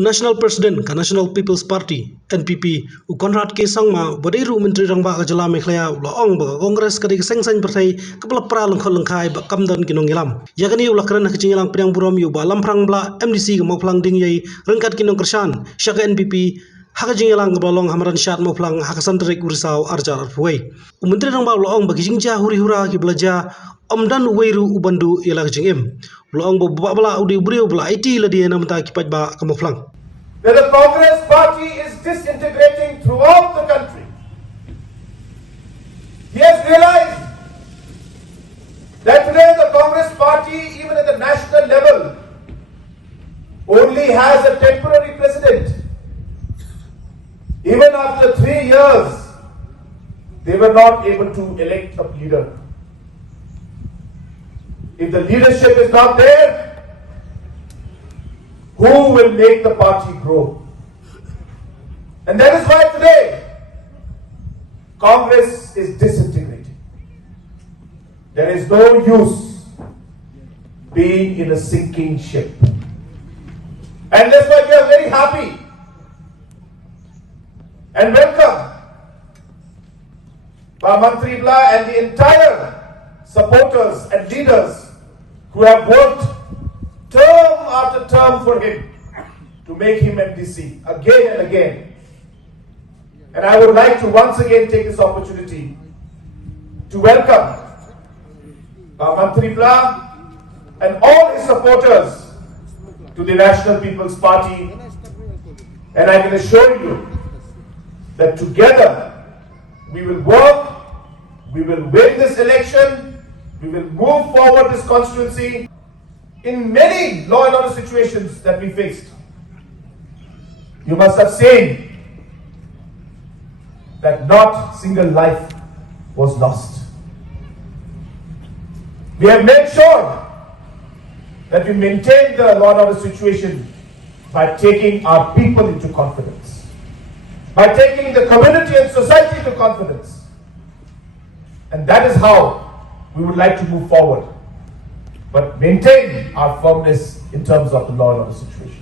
National President ka National People's Party NPP Conrad K Sangma badiru Menteri Rangba ka Jala Mekhlaya laong ba Kongres ka sengsan pertai kepala pra lyngkhot lyngkhai ba kamdan ki nongialam yakani ulakran ka cingilang priang buram yu ba lamprang bla MDC ka moplang ding yai rengkat ki nongkersan syaka NPP haka jingilang balong hamaran syat moplang haka santrik urisau arjar arpuai Menteri Rangba laong ba kijingja huri-hura ki belaja omdan weiru ubandu ialah jingim laong ba bala udi brio bala IT la dia namta kipat ba kamoflang. That the Congress party is disintegrating throughout the country. He has realized that today the Congress party, even at the national level, only has a temporary president. Even after 3 years, they were not able to elect a leader. If the leadership is not there, who will make the party grow? And that is why today, Congress is disintegrating. There is no use being in a sinking ship. And that's why we are very happy and welcome Mantri Bla and the entire supporters and leaders who have worked term after term for him to make him MDC again and again. And I would like to once again take this opportunity to welcome Mantri Bla and all his supporters to the National People's Party. And I can assure you that together we will work, we will win this election, we will move forward this constituency. In many law and order situations that we faced, you must have seen that not a single life was lost. We have made sure that we maintain the law and order situation by taking our people into confidence, by taking the community and society into confidence. And that is how we would like to move forward, but maintain our firmness in terms of the law and order situation.